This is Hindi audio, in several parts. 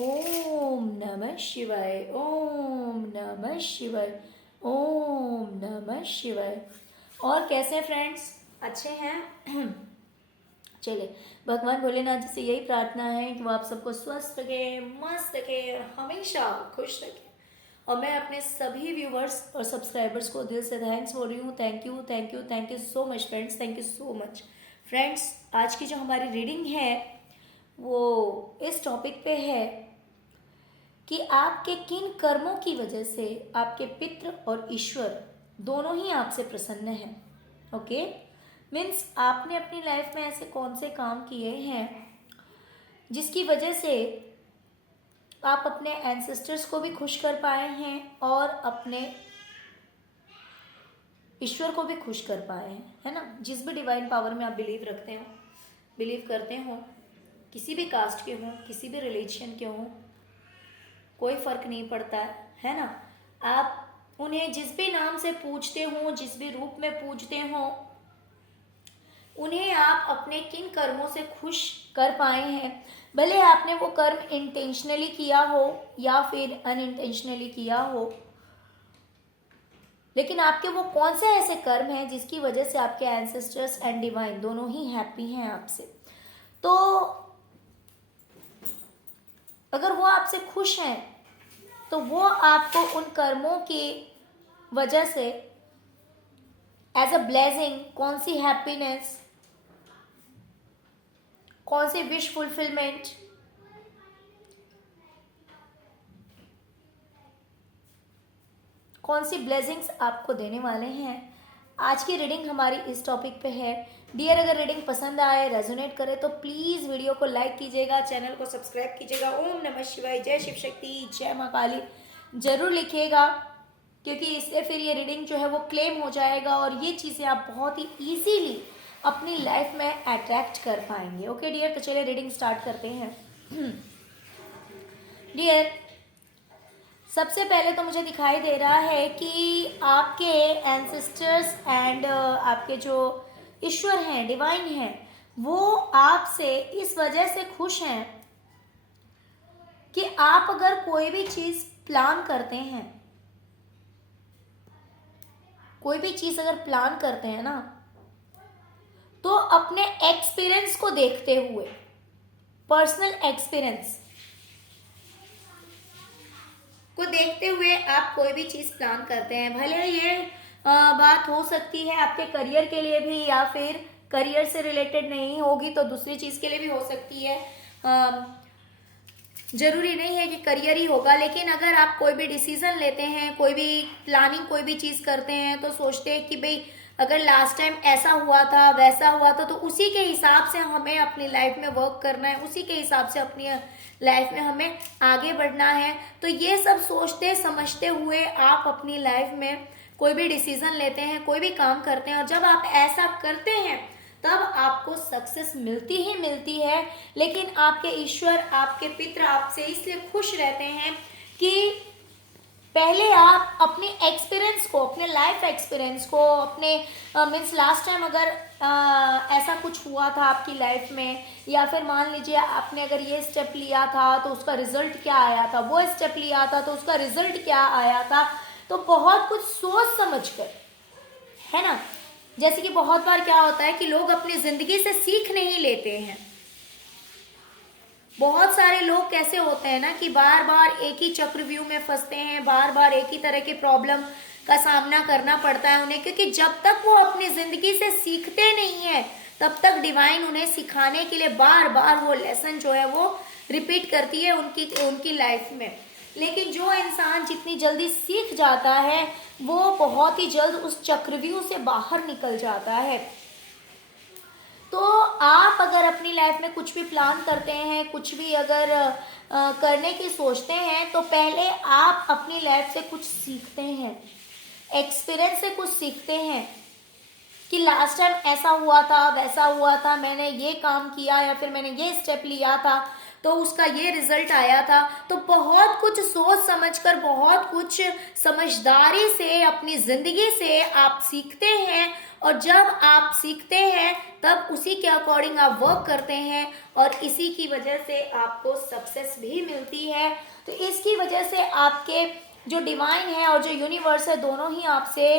ओम नमः शिवाय, ओम नमः शिवाय, ओम नमः शिवाय। और कैसे हैं फ्रेंड्स? अच्छे हैं? चलिए, भगवान भोलेनाथ जी से यही प्रार्थना है कि वो आप सबको स्वस्थ रखे, मस्त रखे और हमेशा खुश रखे। और मैं अपने सभी व्यूवर्स और सब्सक्राइबर्स को दिल से थैंक्स बोल रही हूँ। Thank you, thank you, thank you so much friends, thank you so much friends. आज की जो हमारी रीडिंग है वो इस टॉपिक पे है कि आपके किन कर्मों की वजह से आपके पितृ और ईश्वर दोनों ही आपसे प्रसन्न हैं। ओके, मीन्स आपने अपनी लाइफ में ऐसे कौन से काम किए हैं जिसकी वजह से आप अपने एंसेस्टर्स को भी खुश कर पाए हैं और अपने ईश्वर को भी खुश कर पाए हैं, है ना। जिस भी डिवाइन पावर में आप बिलीव रखते हो, बिलीव करते हो, किसी भी कास्ट के हों, किसी भी रिलीजन के हों, कोई फर्क नहीं पड़ता है ना। आप उन्हें जिस भी नाम से पूजते हो, जिस भी रूप में पूजते हो, उन्हें आप अपने किन कर्मों से खुश कर पाए हैं। भले आपने वो कर्म इंटेंशनली किया हो या फिर अनइंटेंशनली किया हो, लेकिन आपके वो कौन से ऐसे कर्म हैं जिसकी वजह से आपके एंसेस्टर्स एंड डिवाइन दोनों ही हैप्पी हैं आपसे। तो अगर वो आपसे खुश हैं तो वो आपको उन कर्मों की वजह से एज अ ब्लेसिंग कौन सी हैप्पीनेस, कौन सी विश फुलफिलमेंट, कौन सी ब्लेसिंग्स आपको देने वाले हैं। आज की रीडिंग हमारी इस टॉपिक पे है। डियर, अगर रीडिंग पसंद आए, रेजोनेट करे तो प्लीज़ वीडियो को लाइक कीजिएगा, चैनल को सब्सक्राइब कीजिएगा। ओम नमः शिवाय, जय शिव शक्ति, जय माँ काली जरूर लिखिएगा, क्योंकि इससे फिर ये रीडिंग जो है वो क्लेम हो जाएगा और ये चीज़ें आप बहुत ही ईजीली अपनी लाइफ में अट्रैक्ट कर पाएंगे। ओके डियर, तो चलिए रीडिंग स्टार्ट करते हैं। डियर, सबसे पहले तो मुझे दिखाई दे रहा है कि आपके एंसेस्टर्स एंड आपके जो ईश्वर हैं, डिवाइन हैं, वो आपसे इस वजह से खुश हैं कि आप अगर कोई भी चीज़ प्लान करते हैं, कोई भी चीज़ अगर प्लान करते हैं ना, तो अपने एक्सपीरियंस को देखते हुए, पर्सनल एक्सपीरियंस को देखते हुए आप कोई भी चीज़ प्लान करते हैं। भले ये बात हो सकती है आपके करियर के लिए भी, या फिर करियर से रिलेटेड नहीं होगी तो दूसरी चीज़ के लिए भी हो सकती है। जरूरी नहीं है कि करियर ही होगा, लेकिन अगर आप कोई भी डिसीजन लेते हैं, कोई भी प्लानिंग, कोई भी चीज़ करते हैं, तो सोचते हैं कि भाई अगर लास्ट टाइम ऐसा हुआ था, वैसा हुआ था, तो उसी के हिसाब से हमें अपनी लाइफ में वर्क करना है, उसी के हिसाब से अपनी लाइफ में हमें आगे बढ़ना है। तो ये सब सोचते समझते हुए आप अपनी लाइफ में कोई भी डिसीजन लेते हैं, कोई भी काम करते हैं, और जब आप ऐसा करते हैं तब आपको सक्सेस मिलती ही मिलती है। लेकिन आपके ईश्वर, आपके पितृ आपसे इसलिए खुश रहते हैं कि पहले आप अपने एक्सपीरियंस को, अपने लाइफ एक्सपीरियंस को, अपने मीन्स लास्ट टाइम अगर ऐसा कुछ हुआ था आपकी लाइफ में, या फिर मान लीजिए आपने अगर ये स्टेप लिया था तो उसका रिजल्ट क्या आया था, वो स्टेप लिया था तो उसका रिजल्ट क्या आया था, तो बहुत कुछ सोच समझ कर, है ना। जैसे कि बहुत बार क्या होता है कि लोग अपनी जिंदगी से सीख नहीं लेते हैं। बहुत सारे लोग कैसे होते हैं ना कि बार बार एक ही चक्रव्यूह में फंसते हैं, बार बार एक ही तरह के प्रॉब्लम का सामना करना पड़ता है उन्हें, क्योंकि जब तक वो अपनी जिंदगी से सीखते नहीं है तब तक डिवाइन उन्हें सिखाने के लिए बार बार वो लेसन जो है वो रिपीट करती है उनकी लाइफ में। लेकिन जो इंसान जितनी जल्दी सीख जाता है वो बहुत ही जल्द उस चक्रव्यूह से बाहर निकल जाता है। तो आप अगर अपनी लाइफ में कुछ भी प्लान करते हैं, कुछ भी अगर करने की सोचते हैं, तो पहले आप अपनी लाइफ से कुछ सीखते हैं, एक्सपीरियंस से कुछ सीखते हैं कि लास्ट टाइम ऐसा हुआ था, वैसा हुआ था, मैंने ये काम किया या फिर मैंने ये स्टेप लिया था, तो उसका ये रिजल्ट आया था। तो बहुत कुछ सोच समझकर, बहुत कुछ समझदारी से अपनी जिंदगी से आप सीखते हैं, और जब आप सीखते हैं तब उसी के अकॉर्डिंग आप वर्क करते हैं, और इसी की वजह से आपको सक्सेस भी मिलती है। तो इसकी वजह से आपके जो डिवाइन है और जो यूनिवर्स है, दोनों ही आपसे,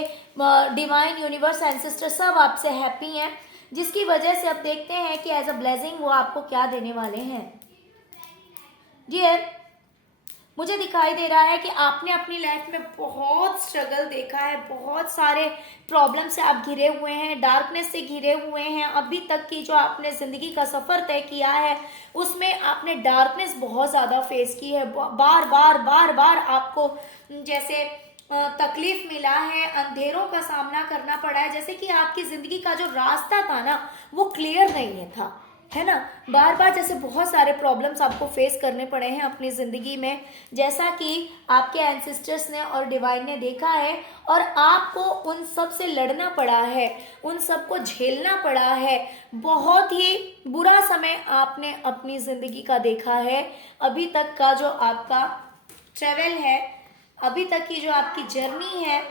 डिवाइन, यूनिवर्स, एंसेस्टर, सब आपसे हैप्पी हैं, जिसकी वजह से अब देखते हैं कि एज अ ब्लेसिंग वो आपको क्या देने वाले हैं। डियर, मुझे दिखाई दे रहा है कि आपने अपनी लाइफ में बहुत स्ट्रगल देखा है, बहुत सारे प्रॉब्लम से आप घिरे हुए हैं, डार्कनेस से घिरे हुए हैं। अभी तक की जो आपने जिंदगी का सफर तय किया है उसमें आपने डार्कनेस बहुत ज्यादा फेस की है, बार बार बार बार आपको जैसे तकलीफ मिला है, अंधेरों का सामना करना पड़ा है, जैसे कि आपकी जिंदगी का जो रास्ता था ना वो क्लियर नहीं था, है ना। बार बार जैसे बहुत सारे प्रॉब्लम्स आपको फेस करने पड़े हैं अपनी जिंदगी में, जैसा कि आपके एंसेस्टर्स ने और डिवाइन ने देखा है, और आपको उन सब से लड़ना पड़ा है, उन सब को झेलना पड़ा है। बहुत ही बुरा समय आपने अपनी जिंदगी का देखा है। अभी तक का जो आपका ट्रेवल है, अभी तक की जो आपकी जर्नी है,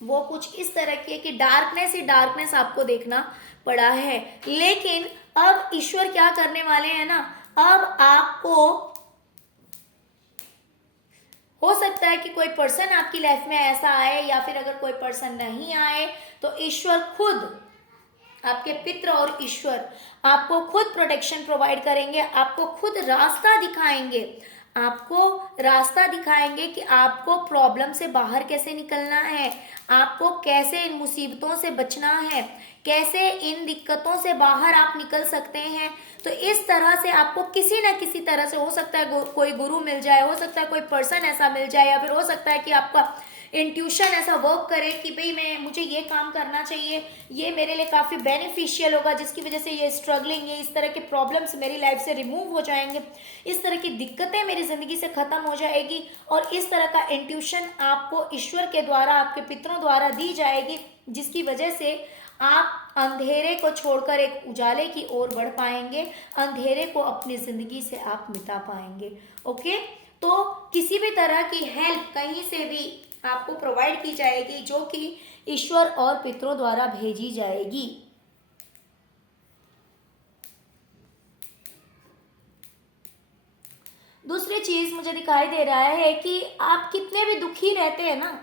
वो कुछ इस तरह की है कि डार्कनेस ही डार्कनेस आपको देखना पड़ा है। लेकिन अब ईश्वर क्या करने वाले हैं ना, अब आपको हो सकता है कि कोई पर्सन आपकी लाइफ में ऐसा आए, या फिर अगर कोई पर्सन नहीं आए तो ईश्वर खुद, आपके पित्र और ईश्वर आपको खुद प्रोटेक्शन प्रोवाइड करेंगे, आपको खुद रास्ता दिखाएंगे, आपको रास्ता दिखाएंगे कि आपको प्रॉब्लम से बाहर कैसे निकलना है, आपको कैसे इन मुसीबतों से बचना है, कैसे इन दिक्कतों से बाहर आप निकल सकते हैं। तो इस तरह से आपको किसी ना किसी तरह से, हो सकता है कोई गुरु मिल जाए, हो सकता है कोई पर्सन ऐसा मिल जाए, या फिर हो सकता है कि आपका इंट्यूशन ऐसा वर्क करे कि भाई मुझे ये काम करना चाहिए, ये मेरे लिए काफ़ी बेनिफिशियल होगा, जिसकी वजह से ये स्ट्रगलिंग, ये इस तरह के प्रॉब्लम्स मेरी लाइफ से रिमूव हो जाएंगे, इस तरह की दिक्कतें मेरी ज़िंदगी से ख़त्म हो जाएगी। और इस तरह का इंट्यूशन आपको ईश्वर के द्वारा, आपके पितरों द्वारा दी जाएगी, जिसकी वजह से आप अंधेरे को छोड़कर एक उजाले की ओर बढ़ पाएंगे, अंधेरे को अपनी ज़िंदगी से आप मिटा पाएंगे। ओके, तो किसी भी तरह की हेल्प कहीं से भी आपको प्रोवाइड की जाएगी, जो कि ईश्वर और पितरों द्वारा भेजी जाएगी। दूसरी चीज मुझे दिखाई दे रहा है कि आप कितने भी दुखी रहते हैं ना,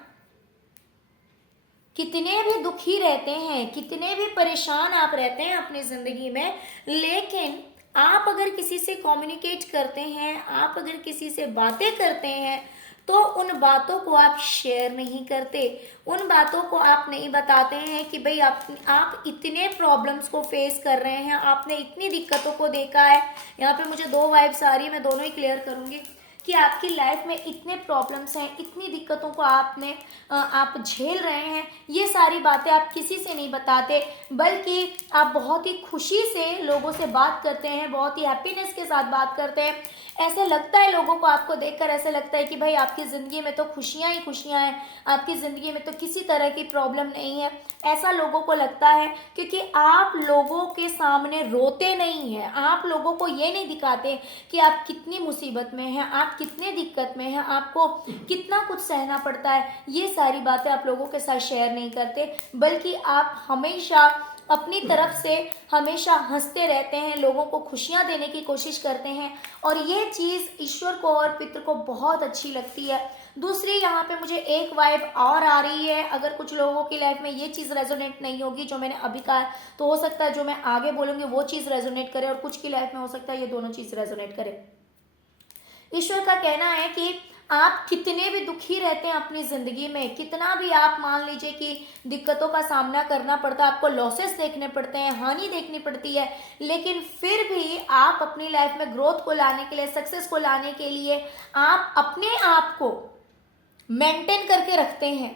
कितने भी दुखी रहते हैं, कितने भी परेशान आप रहते हैं अपनी जिंदगी में, लेकिन आप अगर किसी से कम्युनिकेट करते हैं, आप अगर किसी से बातें करते हैं, तो उन बातों को आप शेयर नहीं करते, उन बातों को आप नहीं बताते हैं कि भाई आप इतने प्रॉब्लम्स को फेस कर रहे हैं, आपने इतनी दिक्कतों को देखा है। यहाँ पे मुझे दो वाइब्स आ रही है, मैं दोनों ही क्लियर करूंगी कि आपकी लाइफ में इतने प्रॉब्लम्स हैं, इतनी दिक्कतों को आप झेल रहे हैं, ये सारी बातें आप किसी से नहीं बताते, बल्कि आप बहुत ही खुशी से लोगों से बात करते हैं, बहुत ही हैप्पीनेस के साथ बात करते हैं। ऐसे लगता है लोगों को आपको देखकर, ऐसे लगता है कि भाई आपकी ज़िंदगी में तो खुशियाँ ही खुशियाँ हैं, आपकी ज़िंदगी में तो किसी तरह की प्रॉब्लम नहीं है, ऐसा लोगों को लगता है, क्योंकि आप लोगों के सामने रोते नहीं हैं, आप लोगों को ये नहीं दिखाते कि आप कितनी मुसीबत में हैं, आप कितने दिक्कत में हैं, आपको कितना कुछ सहना पड़ता है। ये सारी बातें आप लोगों के साथ शेयर नहीं करते, बल्कि आप हमेशा अपनी तरफ से हमेशा हंसते रहते हैं, लोगों को खुशियां देने की कोशिश करते हैं, और ये चीज़ ईश्वर को और पितृ को बहुत अच्छी लगती है। दूसरी यहाँ पे मुझे एक वाइब और आ रही है, अगर कुछ लोगों की लाइफ में ये चीज़ रेजोनेट नहीं होगी जो मैंने अभी कहा, तो हो सकता है जो मैं आगे बोलूँगी वो चीज़ रेजोनेट करे, और कुछ की लाइफ में हो सकता है ये दोनों चीज़ रेजोनेट करे। ईश्वर का कहना है कि आप कितने भी दुखी रहते हैं अपनी जिंदगी में, कितना भी आप मान लीजिए कि दिक्कतों का सामना करना पड़ता है, आपको लॉसेस देखने पड़ते हैं, हानि देखनी पड़ती है, लेकिन फिर भी आप अपनी लाइफ में ग्रोथ को लाने के लिए, सक्सेस को लाने के लिए आप अपने आप को मेंटेन करके रखते हैं,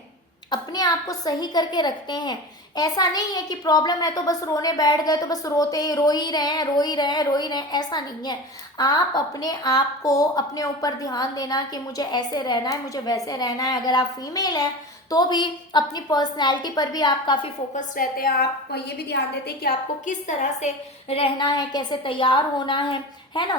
अपने आप को सही करके रखते हैं। ऐसा नहीं है कि प्रॉब्लम है तो बस रोने बैठ गए, तो बस रोते ही रो ही रहे हैं, रो ही रहे हैं, रो ही रहे हैं, ऐसा नहीं है। आप अपने आप को अपने ऊपर ध्यान देना कि मुझे ऐसे रहना है, मुझे वैसे रहना है। अगर आप फीमेल हैं तो भी अपनी पर्सनैलिटी पर भी आप काफ़ी फोकस रहते हैं, आप ये भी ध्यान देते हैं कि आपको किस तरह से रहना है, कैसे तैयार होना है ना,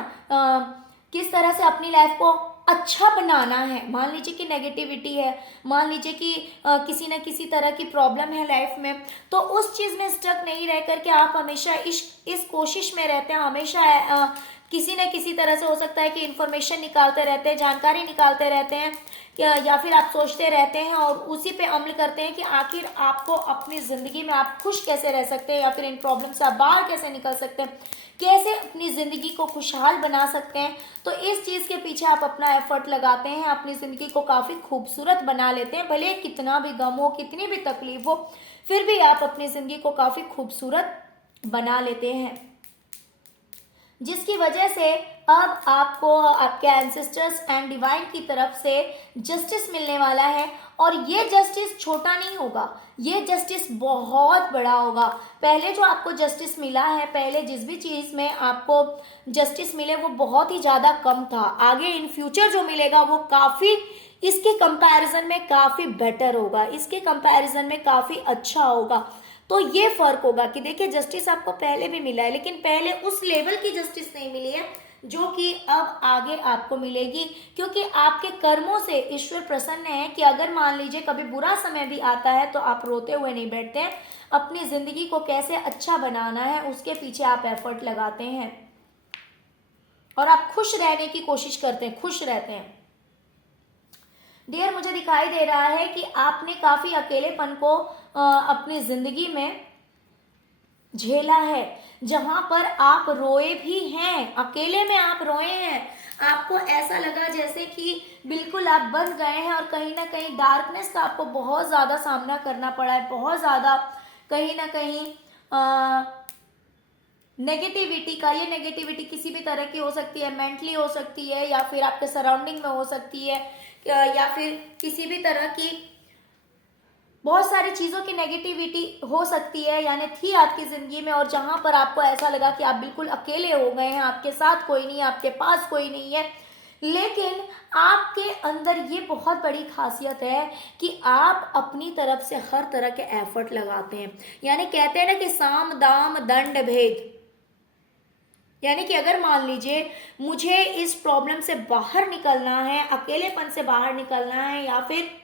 किस तरह से अपनी लाइफ को अच्छा बनाना है। मान लीजिए कि नेगेटिविटी है, मान लीजिए कि किसी न किसी तरह की प्रॉब्लम है लाइफ में, तो उस चीज़ में स्टक नहीं रह करके आप हमेशा इस कोशिश में रहते हैं, हमेशा किसी न किसी तरह से हो सकता है कि इंफॉर्मेशन निकालते रहते हैं, जानकारी निकालते रहते हैं, या फिर आप सोचते रहते हैं और उसी पे अमल करते हैं कि आखिर आपको अपनी ज़िंदगी में आप खुश कैसे रह सकते हैं, या फिर इन प्रॉब्लम से आप बाहर कैसे निकल सकते हैं, कैसे अपनी ज़िंदगी को खुशहाल बना सकते हैं। तो इस चीज़ के पीछे आप अपना एफर्ट लगाते हैं, अपनी ज़िंदगी को काफ़ी खूबसूरत बना लेते हैं। भले कितना भी गम हो, कितनी भी तकलीफ हो, फिर भी आप अपनी ज़िंदगी को काफ़ी खूबसूरत बना लेते हैं, जिसकी वजह से अब आपको आपके एंसेस्टर्स एंड डिवाइन की तरफ से जस्टिस मिलने वाला है। और ये जस्टिस छोटा नहीं होगा, ये जस्टिस बहुत बड़ा होगा। पहले जो आपको जस्टिस मिला है, पहले जिस भी चीज़ में आपको जस्टिस मिले वो बहुत ही ज़्यादा कम था। आगे इन फ्यूचर जो मिलेगा वो काफ़ी इसके कंपैरिजन में काफ़ी बेटर होगा, इसके कंपैरिजन में काफ़ी अच्छा होगा। तो ये फर्क होगा कि देखिए जस्टिस आपको पहले भी मिला है, लेकिन पहले उस लेवल की जस्टिस नहीं मिली है जो कि अब आगे आपको मिलेगी, क्योंकि आपके कर्मों से ईश्वर प्रसन्न है कि अगर मान लीजिए कभी बुरा समय भी आता है तो आप रोते हुए नहीं बैठते हैं, अपनी जिंदगी को कैसे अच्छा बनाना है उसके पीछे आप एफर्ट लगाते हैं और आप खुश रहने की कोशिश करते हैं, खुश रहते हैं। डियर, मुझे दिखाई दे रहा है कि आपने काफी अकेलेपन को अपनी जिंदगी में झेला है, जहां पर आप रोए भी हैं, अकेले में आप रोए हैं। आपको ऐसा लगा जैसे कि बिल्कुल आप बंद गए हैं और कहीं ना कहीं डार्कनेस का आपको बहुत ज़्यादा सामना करना पड़ा है, बहुत ज़्यादा कहीं ना कहीं नेगेटिविटी का। ये नेगेटिविटी किसी भी तरह की हो सकती है, मेंटली हो सकती है, या फिर आपके सराउंडिंग में हो सकती है, या फिर किसी भी तरह की बहुत सारी चीज़ों की नेगेटिविटी हो सकती है, यानी थी आपकी ज़िंदगी में, और जहां पर आपको ऐसा लगा कि आप बिल्कुल अकेले हो गए हैं, आपके साथ कोई नहीं है, आपके पास कोई नहीं है। लेकिन आपके अंदर ये बहुत बड़ी खासियत है कि आप अपनी तरफ से हर तरह के एफर्ट लगाते हैं। यानी कहते हैं ना कि साम दाम दंड भेद, यानी कि अगर मान लीजिए मुझे इस प्रॉब्लम से बाहर निकलना है, अकेलेपन से बाहर निकलना है, या फिर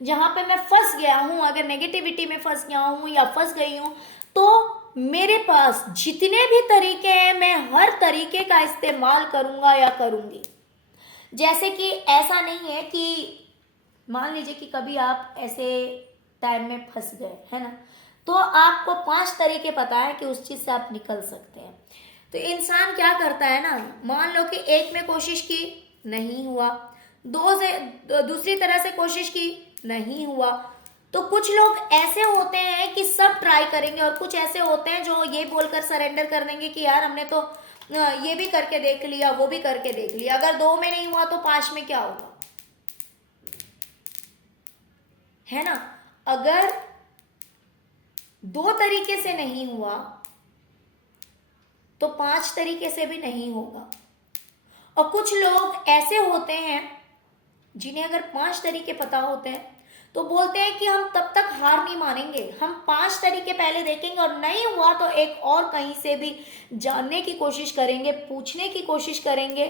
जहां पे मैं फंस गया हूं, अगर नेगेटिविटी में फंस गया हूं या फंस गई हूं, तो मेरे पास जितने भी तरीके हैं मैं हर तरीके का इस्तेमाल करूंगा या करूंगी। जैसे कि ऐसा नहीं है कि मान लीजिए कि कभी आप ऐसे टाइम में फंस गए है ना, तो आपको 5 तरीके पता है कि उस चीज से आप निकल सकते हैं। तो इंसान क्या करता है ना, मान लो कि एक में कोशिश की नहीं हुआ, दो से दूसरी तरह से कोशिश की नहीं हुआ, तो कुछ लोग ऐसे होते हैं कि सब ट्राई करेंगे, और कुछ ऐसे होते हैं जो ये बोलकर सरेंडर कर देंगे कि यार हमने तो ये भी करके देख लिया, वो भी करके देख लिया, अगर 2 में नहीं हुआ तो 5 में क्या होगा, है ना। अगर 2 तरीके से नहीं हुआ तो 5 तरीके से भी नहीं होगा। और कुछ लोग ऐसे होते हैं जिन्हें अगर 5 तरीके पता होते हैं तो बोलते हैं कि हम तब तक हार नहीं मानेंगे, हम 5 तरीके पहले देखेंगे और नहीं हुआ तो एक और कहीं से भी जानने की कोशिश करेंगे, पूछने की कोशिश करेंगे।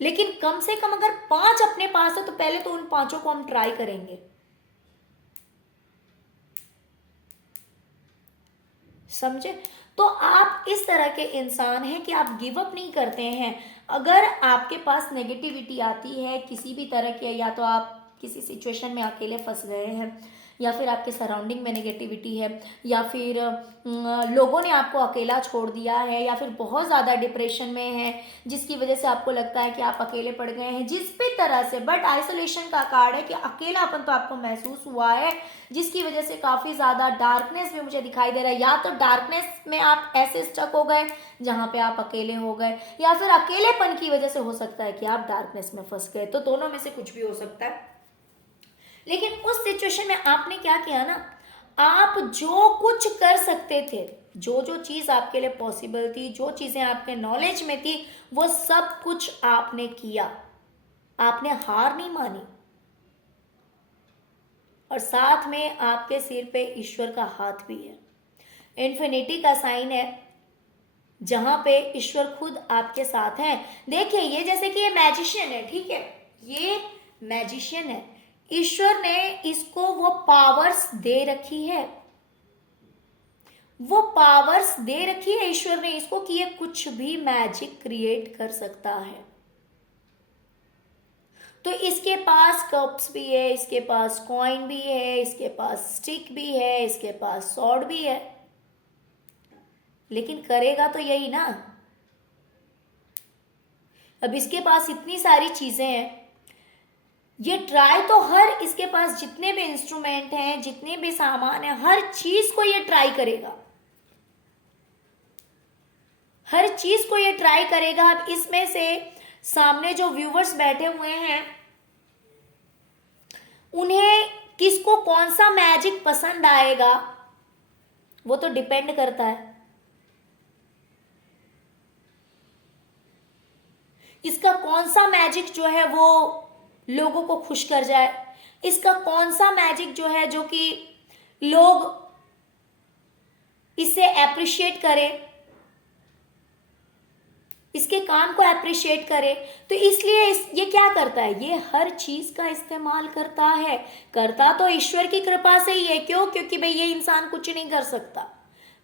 लेकिन कम से कम अगर 5 अपने पास है तो पहले तो उन 5 को हम ट्राई करेंगे। समझे? तो आप इस तरह के इंसान हैं कि आप गिव अप नहीं करते हैं। अगर आपके पास नेगेटिविटी आती है किसी भी तरह के, या तो आप किसी सिचुएशन में अकेले फंस गए हैं, या फिर आपके सराउंडिंग में नेगेटिविटी है, या फिर लोगों ने आपको अकेला छोड़ दिया है, या फिर बहुत ज़्यादा डिप्रेशन में है जिसकी वजह से आपको लगता है कि आप अकेले पड़ गए हैं, जिस भी तरह से, बट आइसोलेशन का कार्ड है कि अकेलापन तो आपको महसूस हुआ है, जिसकी वजह से काफ़ी ज़्यादा डार्कनेस भी मुझे दिखाई दे रहा है। या तो डार्कनेस में आप ऐसे स्टक हो गए जहाँ पे आप अकेले हो गए, या फिर अकेलेपन की वजह से हो सकता है कि आप डार्कनेस में फंस गए, तो दोनों में से कुछ भी हो सकता है। लेकिन उस सिचुएशन में आपने क्या किया ना, आप जो कुछ कर सकते थे, जो जो चीज आपके लिए पॉसिबल थी, जो चीजें आपके नॉलेज में थी, वो सब कुछ आपने किया। आपने हार नहीं मानी, और साथ में आपके सिर पे ईश्वर का हाथ भी है। इन्फिनिटी का साइन है, जहां पे ईश्वर खुद आपके साथ है। देखिए, ये जैसे कि ये मैजिशियन है, ठीक है, ये मैजिशियन है, ईश्वर ने इसको वो पावर्स दे रखी है, वो पावर्स दे रखी है ईश्वर ने इसको कि ये कुछ भी मैजिक क्रिएट कर सकता है। तो इसके पास कप्स भी है, इसके पास कॉइन भी है, इसके पास स्टिक भी है, इसके पास सॉर्ड भी है, लेकिन करेगा तो यही ना। अब इसके पास इतनी सारी चीजें हैं, ये ट्राई तो हर, इसके पास जितने भी इंस्ट्रूमेंट हैं, जितने भी सामान है, हर चीज को ये ट्राई करेगा, हर चीज को ये ट्राई करेगा। अब इसमें से सामने जो व्यूवर्स बैठे हुए हैं, उन्हें किसको कौन सा मैजिक पसंद आएगा वो तो डिपेंड करता है। इसका कौन सा मैजिक जो है वो लोगों को खुश कर जाए, इसका कौन सा मैजिक जो है जो कि लोग इसे एप्रिशिएट करें, इसके काम को एप्रिशिएट करे। तो इसलिए ये क्या करता है, ये हर चीज का इस्तेमाल करता है। करता तो ईश्वर की कृपा से ही है। क्यों? क्योंकि भाई ये इंसान कुछ नहीं कर सकता,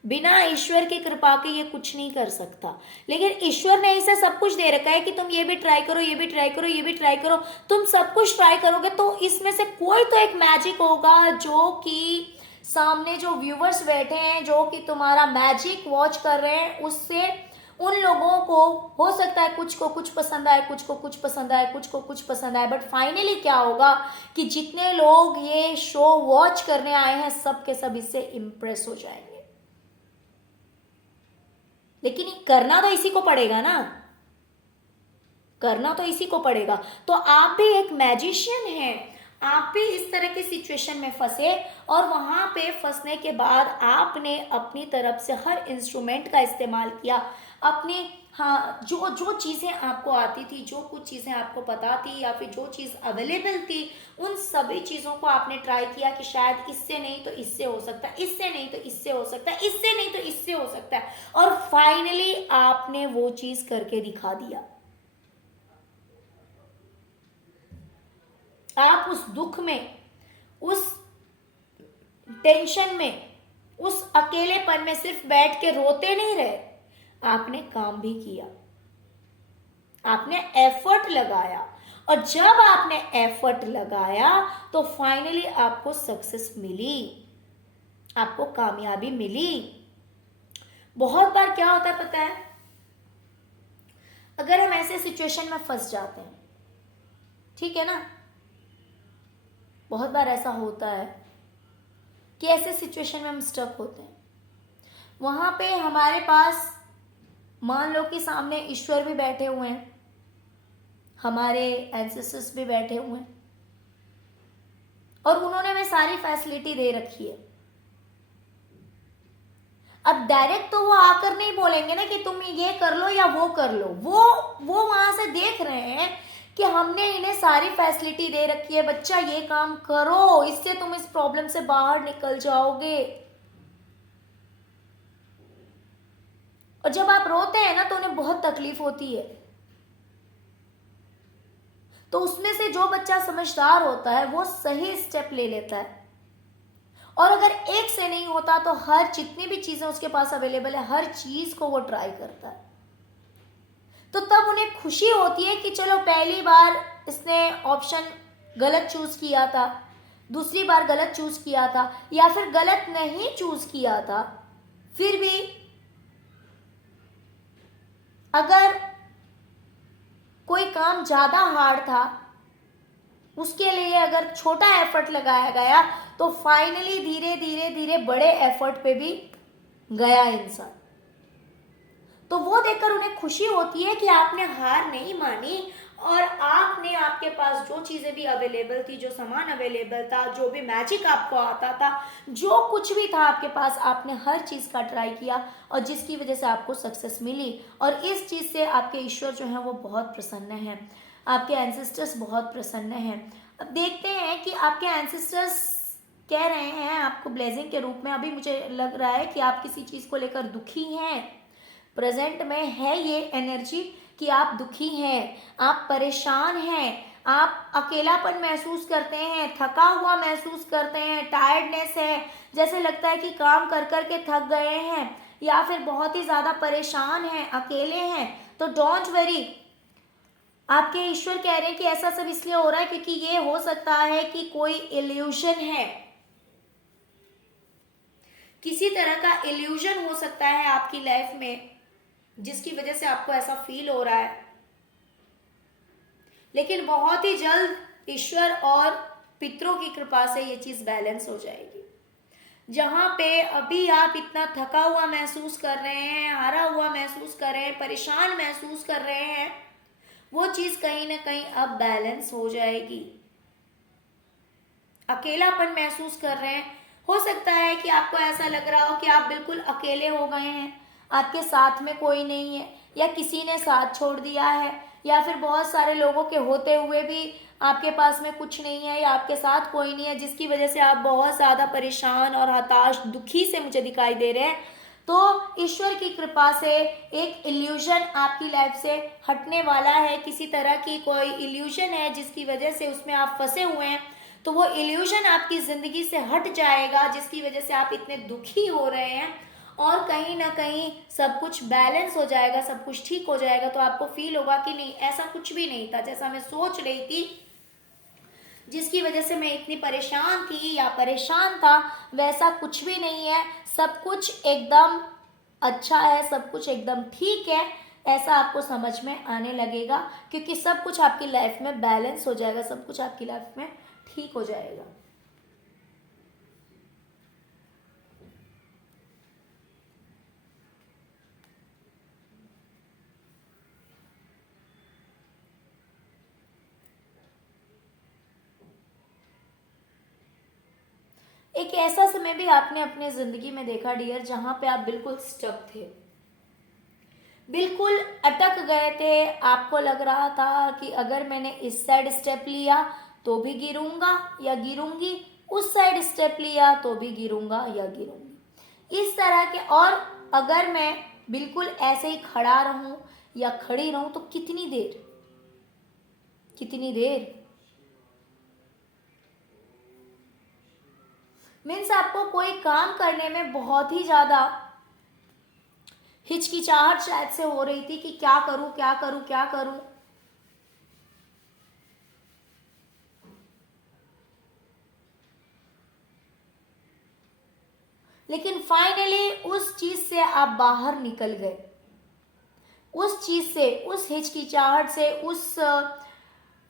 बिना ईश्वर की कृपा के ये कुछ नहीं कर सकता। लेकिन ईश्वर ने इसे सब कुछ दे रखा है कि तुम ये भी ट्राई करो, ये भी ट्राई करो, ये भी ट्राई करो। तुम सब कुछ ट्राई करोगे तो इसमें से कोई तो एक मैजिक होगा जो कि सामने जो व्यूवर्स बैठे हैं, जो कि तुम्हारा मैजिक वॉच कर रहे हैं, उससे उन लोगों को हो सकता है कुछ को कुछ पसंद आए, कुछ को कुछ पसंद आए, कुछ को कुछ पसंद आए, बट फाइनली क्या होगा कि जितने लोग ये शो वॉच करने आए हैं, सब के सब इससे इंप्रेस हो जाएंगे। लेकिन ये करना तो इसी को पड़ेगा ना, करना तो इसी को पड़ेगा। तो आप भी एक मैजिशियन हैं, आप भी इस तरह की सिचुएशन में फंसे, और वहां पे फंसने के बाद आपने अपनी तरफ से हर इंस्ट्रूमेंट का इस्तेमाल किया, अपनी, हाँ, जो जो चीज़ें आपको आती थी, जो कुछ चीज़ें आपको पता थी, या फिर जो चीज़ अवेलेबल थी, उन सभी चीज़ों को आपने ट्राई किया कि शायद इससे नहीं तो इससे हो सकता है, इससे नहीं तो इससे हो सकता है, इससे नहीं तो इससे हो सकता है, और फाइनली आपने वो चीज़ करके दिखा दिया। आप उस दुख में, उस टेंशन में, उस अकेलेपन में सिर्फ बैठ के रोते नहीं रहे, आपने काम भी किया, आपने एफर्ट लगाया, और जब आपने एफर्ट लगाया तो फाइनली आपको सक्सेस मिली, आपको कामयाबी मिली। बहुत बार क्या होता है पता है, अगर हम ऐसे सिचुएशन में फंस जाते हैं, ठीक है ना, बहुत बार ऐसा होता है कि ऐसे सिचुएशन में हम स्टक होते हैं, वहां पे हमारे पास, मान लो कि सामने ईश्वर भी बैठे हुए हैं, हमारे एंसेस्टर्स भी बैठे हुए हैं, और उन्होंने हमें सारी फैसिलिटी दे रखी है। अब डायरेक्ट तो वो आकर नहीं बोलेंगे ना कि तुम ये कर लो या वो कर लो, वो वहां से देख रहे हैं कि हमने इन्हें सारी फैसिलिटी दे रखी है, बच्चा ये काम करो, इससे तुम इस प्रॉब्लम से बाहर निकल जाओगे। और जब आप रोते हैं ना तो उन्हें बहुत तकलीफ होती है। तो उसमें से जो बच्चा समझदार होता है वो सही स्टेप ले लेता है, और अगर एक से नहीं होता तो हर जितनी भी चीजें उसके पास अवेलेबल है, हर चीज को वो ट्राई करता है। तो तब उन्हें खुशी होती है कि चलो पहली बार इसने ऑप्शन गलत चूज किया था, दूसरी बार गलत चूज किया था, या फिर गलत नहीं चूज किया था, फिर भी अगर कोई काम ज्यादा हार्ड था, उसके लिए अगर छोटा एफर्ट लगाया गया तो फाइनली धीरे धीरे धीरे बड़े एफर्ट पे भी गया इंसान। तो वो देखकर उन्हें खुशी होती है कि आपने हार नहीं मानी और आपने, आपके पास जो चीज़ें भी अवेलेबल थी, जो सामान अवेलेबल था, जो भी मैजिक आपको आता था, जो कुछ भी था आपके पास, आपने हर चीज़ का ट्राई किया और जिसकी वजह से आपको सक्सेस मिली। और इस चीज़ से आपके ईश्वर जो हैं वो बहुत प्रसन्न हैं, आपके एंसेस्टर्स बहुत प्रसन्न हैं। अब देखते हैं कि आपके एंसेस्टर्स कह रहे हैं आपको ब्लेसिंग के रूप में। अभी मुझे लग रहा है कि आप किसी चीज़ को लेकर दुखी हैं, प्रेजेंट में है ये एनर्जी कि आप दुखी हैं, आप परेशान हैं, आप अकेलापन महसूस करते हैं, थका हुआ महसूस करते हैं, टायर्डनेस है, जैसे लगता है कि काम कर कर के थक गए हैं, या फिर बहुत ही ज़्यादा परेशान हैं, अकेले हैं। तो डोंट वरी, आपके ईश्वर कह रहे हैं कि ऐसा सब इसलिए हो रहा है क्योंकि ये हो सकता है कि कोई इल्यूशन है, किसी तरह का इल्यूजन हो सकता है आपकी लाइफ में, जिसकी वजह से आपको ऐसा फील हो रहा है। लेकिन बहुत ही जल्द ईश्वर और पितरों की कृपा से ये चीज बैलेंस हो जाएगी। जहां पे अभी आप इतना थका हुआ महसूस कर रहे हैं, हारा हुआ महसूस कर रहे हैं, परेशान महसूस कर रहे हैं, वो चीज कहीं ना कहीं अब बैलेंस हो जाएगी। अकेलापन महसूस कर रहे हैं, हो सकता है कि आपको ऐसा लग रहा हो कि आप बिल्कुल अकेले हो गए हैं, आपके साथ में कोई नहीं है, या किसी ने साथ छोड़ दिया है, या फिर बहुत सारे लोगों के होते हुए भी आपके पास में कुछ नहीं है, या आपके साथ कोई नहीं है, जिसकी वजह से आप बहुत ज़्यादा परेशान और हताश, दुखी से मुझे दिखाई दे रहे हैं। तो ईश्वर की कृपा से एक इल्यूजन आपकी लाइफ से हटने वाला है। किसी तरह की कोई इल्यूजन है जिसकी वजह से उसमें आप फंसे हुए हैं, तो वो इल्यूजन आपकी जिंदगी से हट जाएगा, जिसकी वजह से आप इतने दुखी हो रहे हैं, और कहीं ना कहीं सब कुछ बैलेंस हो जाएगा, सब कुछ ठीक हो जाएगा। तो आपको फील होगा कि नहीं, ऐसा कुछ भी नहीं था जैसा मैं सोच रही थी, जिसकी वजह से मैं इतनी परेशान थी या परेशान था, वैसा कुछ भी नहीं है, सब कुछ एकदम अच्छा है, सब कुछ एकदम ठीक है। ऐसा आपको समझ में आने लगेगा, क्योंकि सब कुछ आपकी लाइफ में बैलेंस हो जाएगा, सब कुछ आपकी लाइफ में ठीक हो जाएगा। एक ऐसा समय भी आपने अपने जिंदगी में देखा डियर, जहां पे आप बिल्कुल स्टक थे, बिल्कुल अटक गए थे। आपको लग रहा था कि अगर मैंने इस साइड स्टेप लिया तो भी गिरूंगा या गिरूंगी, उस साइड स्टेप लिया तो भी गिरूंगा या गिरूंगी, इस तरह के। और अगर मैं बिल्कुल ऐसे ही खड़ा रहूं या खड़ी रहूं तो कितनी देर, कितनी देर, मीन्स आपको कोई काम करने में बहुत ही ज्यादा हिचकिचाहट शायद से हो रही थी कि क्या करूं, क्या करूं, क्या करूं। लेकिन फाइनली उस चीज से आप बाहर निकल गए, उस चीज से, उस हिचकिचाहट से, उस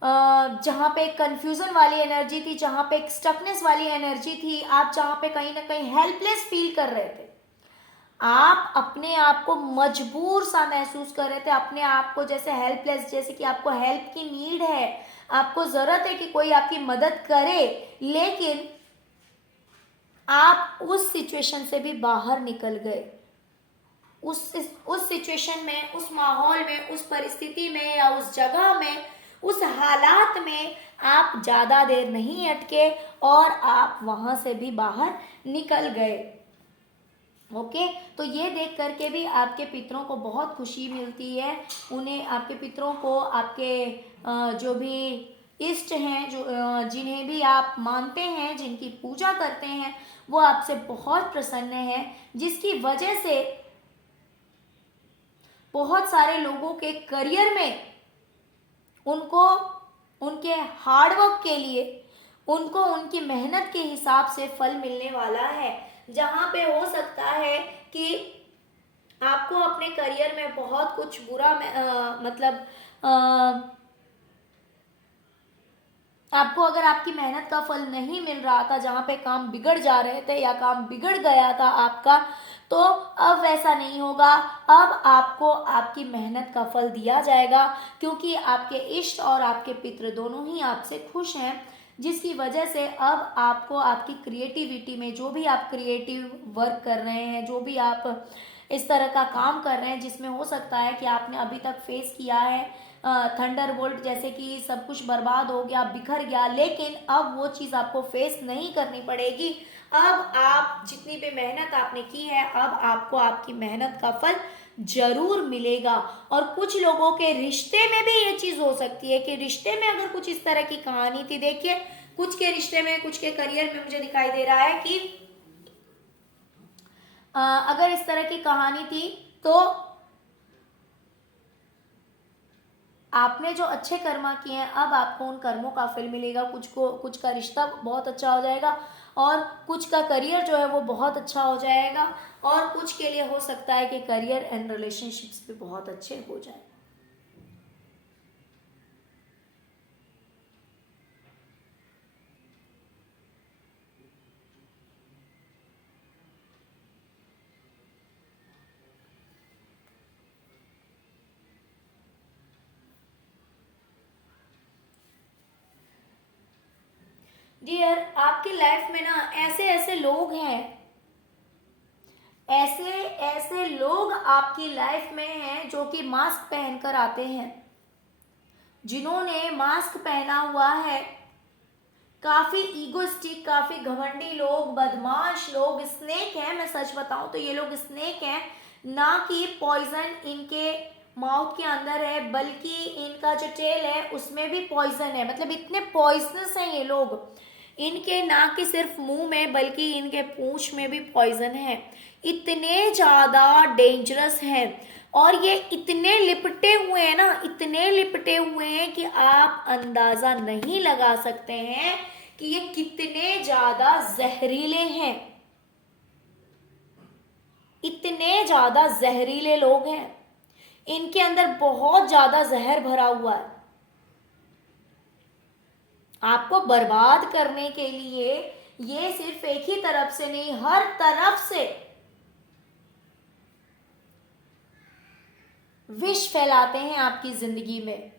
जहां पे एक कंफ्यूजन वाली एनर्जी थी, जहां पे एक स्टकनेस वाली एनर्जी थी, आप जहां पे कहीं ना कहीं हेल्पलेस फील कर रहे थे, आप अपने आप को मजबूर सा महसूस कर रहे थे, अपने आप को जैसे हेल्पलेस, जैसे कि आपको हेल्प की नीड है, आपको जरूरत है कि कोई आपकी मदद करे, लेकिन आप उस सिचुएशन से भी बाहर निकल गए। उस सिचुएशन में, उस माहौल में, उस परिस्थिति में, या उस जगह में, उस हालात में आप ज्यादा देर नहीं अटके और आप वहां से भी बाहर निकल गए। ओके, तो ये देख करके भी आपके पितरों को बहुत खुशी मिलती है। उन्हें, आपके पितरों को, आपके जो भी इष्ट हैं, जो जिन्हें भी आप मानते हैं, जिनकी पूजा करते हैं, वो आपसे बहुत प्रसन्न है, जिसकी वजह से बहुत सारे लोगों के करियर में उनको उनके हार्डवर्क के लिए, उनको उनकी मेहनत के हिसाब से फल मिलने वाला है। जहां पे हो सकता है कि आपको अपने करियर में बहुत कुछ बुरा मतलब आपको अगर आपकी मेहनत का फल नहीं मिल रहा था, जहाँ पे काम बिगड़ जा रहे थे या काम बिगड़ गया था आपका, तो अब वैसा नहीं होगा। अब आपको आपकी मेहनत का फल दिया जाएगा, क्योंकि आपके इष्ट और आपके पितृ दोनों ही आपसे खुश हैं, जिसकी वजह से अब आपको आपकी क्रिएटिविटी में, जो भी आप क्रिएटिव वर्क कर रहे हैं, जो भी आप इस तरह का काम कर रहे हैं जिसमें हो सकता है कि आपने अभी तक फेस किया है थंडरबोल्ट जैसे कि सब कुछ बर्बाद हो गया, बिखर गया, लेकिन अब वो चीज़ आपको फेस नहीं करनी पड़ेगी। अब आप जितनी भी मेहनत आपने की है, अब आपको आपकी मेहनत का फल जरूर मिलेगा। और कुछ लोगों के रिश्ते में भी ये चीज़ हो सकती है कि रिश्ते में अगर कुछ इस तरह की कहानी थी, देखिए कुछ के रिश्ते में, कुछ के करियर में मुझे दिखाई दे रहा है कि अगर इस तरह की कहानी थी तो आपने जो अच्छे कर्मा किए हैं, अब आपको उन कर्मों का फल मिलेगा। कुछ का रिश्ता बहुत अच्छा हो जाएगा और कुछ का करियर जो है वो बहुत अच्छा हो जाएगा, और कुछ के लिए हो सकता है कि करियर एंड रिलेशनशिप्स भी बहुत अच्छे हो जाए। डियर, आपकी लाइफ में ना ऐसे ऐसे लोग हैं, ऐसे ऐसे लोग आपकी लाइफ में हैं जो कि मास्क पहनकर आते हैं, जिन्होंने मास्क पहना हुआ है। काफी ईगोस्टिक, काफी घमंडी लोग, बदमाश लोग, स्नेक हैं। मैं सच बताऊं तो ये लोग स्नेक हैं, ना कि पॉइजन इनके माउथ के अंदर है, बल्कि इनका जो टेल है उसमें भी पॉइजन है। मतलब इतने पॉइजनस हैं ये लोग। इनके ना कि सिर्फ मुंह में बल्कि इनके पूंछ में भी पॉइजन है। इतने ज्यादा डेंजरस हैं और ये इतने लिपटे हुए हैं ना, इतने लिपटे हुए हैं कि आप अंदाजा नहीं लगा सकते हैं कि ये कितने ज्यादा जहरीले हैं। इतने ज्यादा जहरीले लोग हैं, इनके अंदर बहुत ज्यादा जहर भरा हुआ है। आपको बर्बाद करने के लिए ये सिर्फ एक ही तरफ से नहीं, हर तरफ से विष फैलाते हैं आपकी जिंदगी में।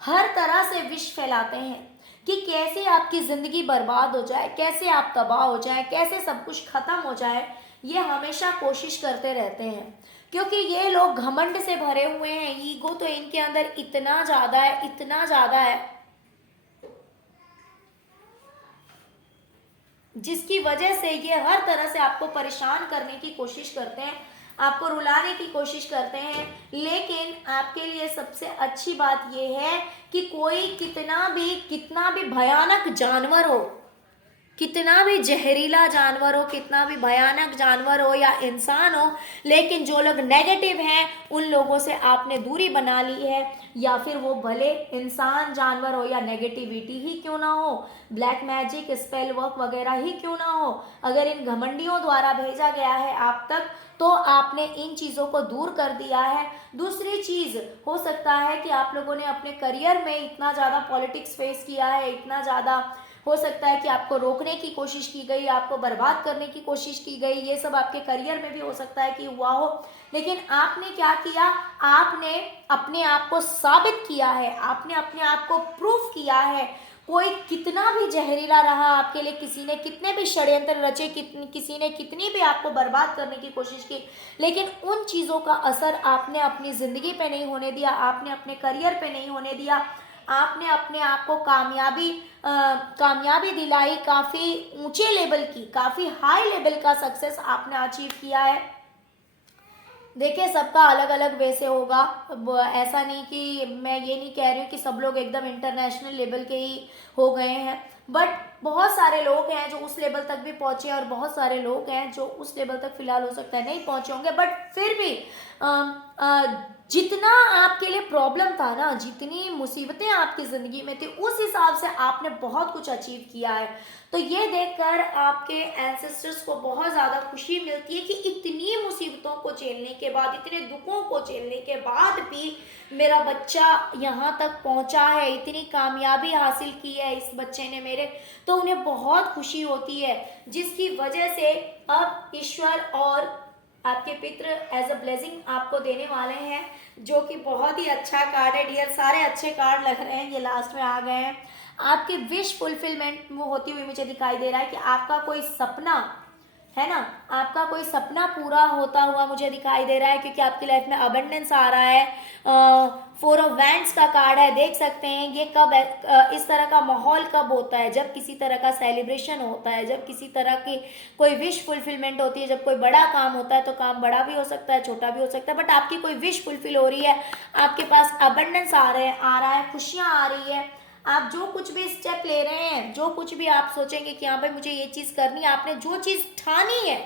हर तरह से विष फैलाते हैं कि कैसे आपकी जिंदगी बर्बाद हो जाए, कैसे आप तबाह हो जाए, कैसे सब कुछ खत्म हो जाए। ये हमेशा कोशिश करते रहते हैं, क्योंकि ये लोग घमंड से भरे हुए हैं। ईगो तो इनके अंदर इतना ज्यादा है, इतना ज्यादा है, जिसकी वजह से ये हर तरह से आपको परेशान करने की कोशिश करते हैं, आपको रुलाने की कोशिश करते हैं। लेकिन आपके लिए सबसे अच्छी बात यह है कि कोई कितना भी भयानक जानवर हो, कितना भी जहरीला जानवर हो, कितना भी भयानक जानवर हो या इंसान हो, लेकिन जो लोग नेगेटिव हैं उन लोगों से आपने दूरी बना ली है। या फिर वो भले इंसान, जानवर हो या नेगेटिविटी ही क्यों ना हो, ब्लैक मैजिक, स्पेल वर्क वगैरह ही क्यों ना हो, अगर इन घमंडियों द्वारा भेजा गया है आप तक, तो आपने इन चीज़ों को दूर कर दिया है। दूसरी चीज़ हो सकता है कि आप लोगों ने अपने करियर में इतना ज़्यादा पॉलिटिक्स फेस किया है, इतना ज़्यादा हो सकता है कि आपको रोकने की कोशिश की गई, आपको बर्बाद करने की कोशिश की गई। ये सब आपके करियर में भी हो सकता है कि हुआ हो, लेकिन आपने क्या किया, आपने अपने आप को साबित किया है, आपने अपने आप को प्रूफ किया है। कोई कितना भी जहरीला रहा आपके लिए, किसी ने कितने भी षड्यंत्र रचे, किसी ने कितनी भी आपको बर्बाद करने की कोशिश की, लेकिन उन चीज़ों का असर आपने अपनी ज़िंदगी पे नहीं होने दिया, आपने अपने करियर पे नहीं होने दिया। आपने अपने आप को कामयाबी दिलाई, काफ़ी ऊंचे लेवल की, काफ़ी हाई लेवल का सक्सेस आपने अचीव किया है। देखिए, सबका अलग अलग वे से होगा। ऐसा नहीं कि मैं ये नहीं कह रही हूँ कि सब लोग एकदम इंटरनेशनल लेवल के ही हो गए हैं, बट बहुत सारे लोग हैं जो उस लेवल तक भी पहुंचे और बहुत सारे लोग हैं जो उस लेवल तक फिलहाल हो सकता है नहीं पहुंचे होंगे, बट फिर भी जितना आपके लिए प्रॉब्लम था ना, जितनी मुसीबतें आपकी ज़िंदगी में थी, उस हिसाब से आपने बहुत कुछ अचीव किया है। तो ये देखकर आपके एंसेस्टर्स को बहुत ज़्यादा खुशी मिलती है कि इतनी मुसीबतों को झेलने के बाद, इतने दुखों को झेलने के बाद भी मेरा बच्चा यहाँ तक पहुँचा है, इतनी कामयाबी हासिल की है इस बच्चे ने मेरे, तो उन्हें बहुत खुशी होती है, जिसकी वजह से अब ईश्वर और आपके पितृ एज अ ब्लेसिंग आपको देने वाले हैं, जो कि बहुत ही अच्छा कार्ड है डियर। सारे अच्छे कार्ड लग रहे हैं, ये लास्ट में आ गए हैं। आपकी विश फुलफिलमेंट होती हुई मुझे दिखाई दे रहा है कि आपका कोई सपना है ना, आपका कोई सपना पूरा होता हुआ मुझे दिखाई दे रहा है, क्योंकि आपकी लाइफ में अबंडेंस आ रहा है। फोर ऑफ वैंड्स का कार्ड है, देख सकते हैं ये कब इस तरह का माहौल कब होता है, जब किसी तरह का सेलिब्रेशन होता है, जब किसी तरह की कोई विश फुलफिलमेंट होती है, जब कोई बड़ा काम होता है, तो काम बड़ा भी हो सकता है, छोटा भी हो सकता है, बट आपकी कोई विश फुलफिल हो रही है, आपके पास अबंडेंस आ रहा है, खुशियां आ रही है। आप जो कुछ भी स्टेप ले रहे हैं, जो कुछ भी आप सोचेंगे कि हाँ भाई मुझे ये चीज करनी है, आपने जो चीज ठानी है,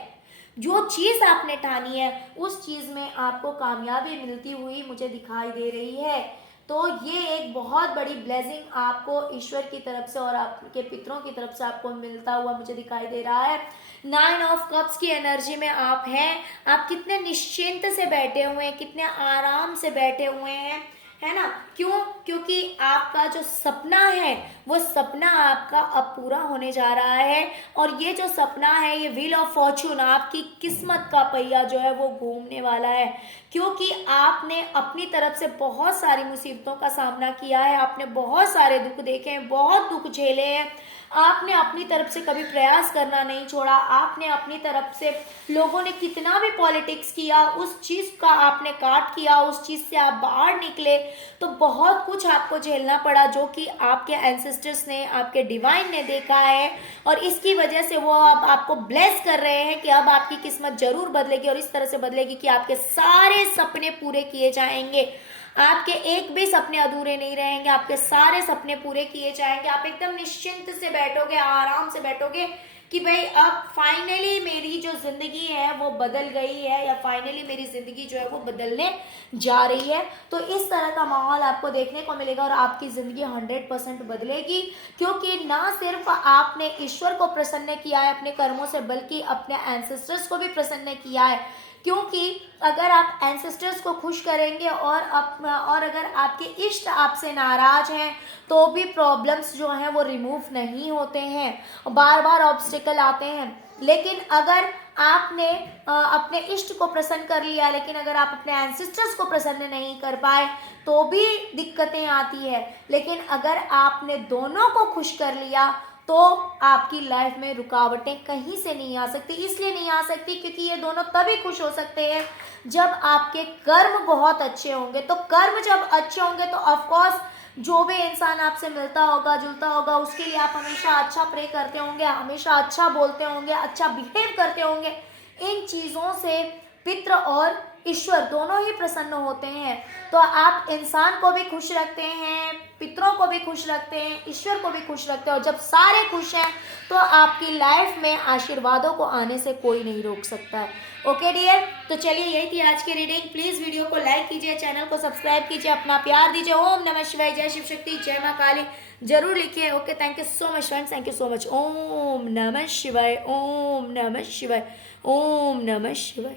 जो चीज आपने ठानी है, उस चीज में आपको कामयाबी मिलती हुई मुझे दिखाई दे रही है। तो ये एक बहुत बड़ी ब्लेसिंग आपको ईश्वर की तरफ से और आपके पितरों की तरफ से आपको मिलता हुआ मुझे दिखाई दे रहा है। 9 ऑफ कप्स की एनर्जी में आप हैं, आप कितने निश्चिंत से बैठे हुए हैं, कितने आराम से बैठे हुए हैं, है ना। क्यों? क्योंकि आपका जो सपना है, वो सपना आपका अब पूरा होने जा रहा है, और ये जो सपना है, ये व्हील ऑफ फॉर्चून, आपकी किस्मत का पहिया जो है वो घूमने वाला है, क्योंकि आपने अपनी तरफ से बहुत सारी मुसीबतों का सामना किया है, आपने बहुत सारे दुख देखे हैं, बहुत दुख झेले हैं, आपने अपनी तरफ से कभी प्रयास करना नहीं छोड़ा, आपने अपनी तरफ से, लोगों ने कितना भी पॉलिटिक्स किया, उस चीज का आपने काट किया, उस चीज से आप बाहर निकले, तो बहुत कुछ आपको झेलना पड़ा, जो कि आपके एंसेस्टर्स ने, आपके डिवाइन ने देखा है, और इसकी वजह से वो अब आपको ब्लेस कर रहे हैं कि अब आपकी किस्मत जरूर बदलेगी, और इस तरह से बदलेगी कि आपके सारे सपने पूरे किए जाएंगे, आपके एक भी सपने अधूरे नहीं रहेंगे, आपके सारे सपने पूरे किए जाएंगे, आप एकदम निश्चिंत से बैठोगे, आराम से बैठोगे कि भाई अब फाइनली मेरी जो जिंदगी है वो बदल गई है, या फाइनली मेरी जिंदगी जो है वो बदलने जा रही है। तो इस तरह का माहौल आपको देखने को मिलेगा, और आपकी जिंदगी 100% बदलेगी, क्योंकि ना सिर्फ आपने ईश्वर को प्रसन्न किया है अपने कर्मों से, बल्कि अपने एंसेस्टर्स को भी प्रसन्न किया है, क्योंकि अगर आप एंसेस्टर्स को खुश करेंगे और अगर आपके इष्ट आपसे नाराज हैं, तो भी प्रॉब्लम्स जो हैं वो रिमूव नहीं होते हैं, बार बार ऑब्स्टिकल आते हैं। लेकिन अगर आपने अपने इष्ट को प्रसन्न कर लिया, लेकिन अगर आप अपने एंसेस्टर्स को प्रसन्न नहीं कर पाए, तो भी दिक्कतें आती है। लेकिन अगर आपने दोनों को खुश कर लिया, तो आपकी लाइफ में रुकावटें कहीं से नहीं आ सकती। इसलिए नहीं आ सकती क्योंकि ये दोनों तभी खुश हो सकते हैं जब आपके कर्म बहुत अच्छे होंगे। तो कर्म जब अच्छे होंगे तो ऑफकोर्स जो भी इंसान आपसे मिलता होगा, जुलता होगा, उसके लिए आप हमेशा अच्छा प्रे करते होंगे, हमेशा अच्छा बोलते होंगे, अच्छा बिहेव करते होंगे। इन चीज़ों से पितृ और ईश्वर दोनों ही प्रसन्न होते हैं। तो आप इंसान को भी खुश रखते हैं, पितरों को भी खुश रखते हैं, ईश्वर को भी खुश रखते हैं, और जब सारे खुश हैं तो आपकी लाइफ में आशीर्वादों को आने से कोई नहीं रोक सकता है। ओके डियर, तो चलिए यही थी आज की रीडिंग। प्लीज वीडियो को लाइक कीजिए, चैनल को सब्सक्राइब कीजिए, अपना प्यार दीजिए। ओम नमः शिवाय, जय शिव शक्ति, जय माँ काली जरूर लिखिए। Okay, thank you so much friends, thank you so much. Om नमः शिवाय, ओम नमः शिवाय, ओम नमः शिवाय।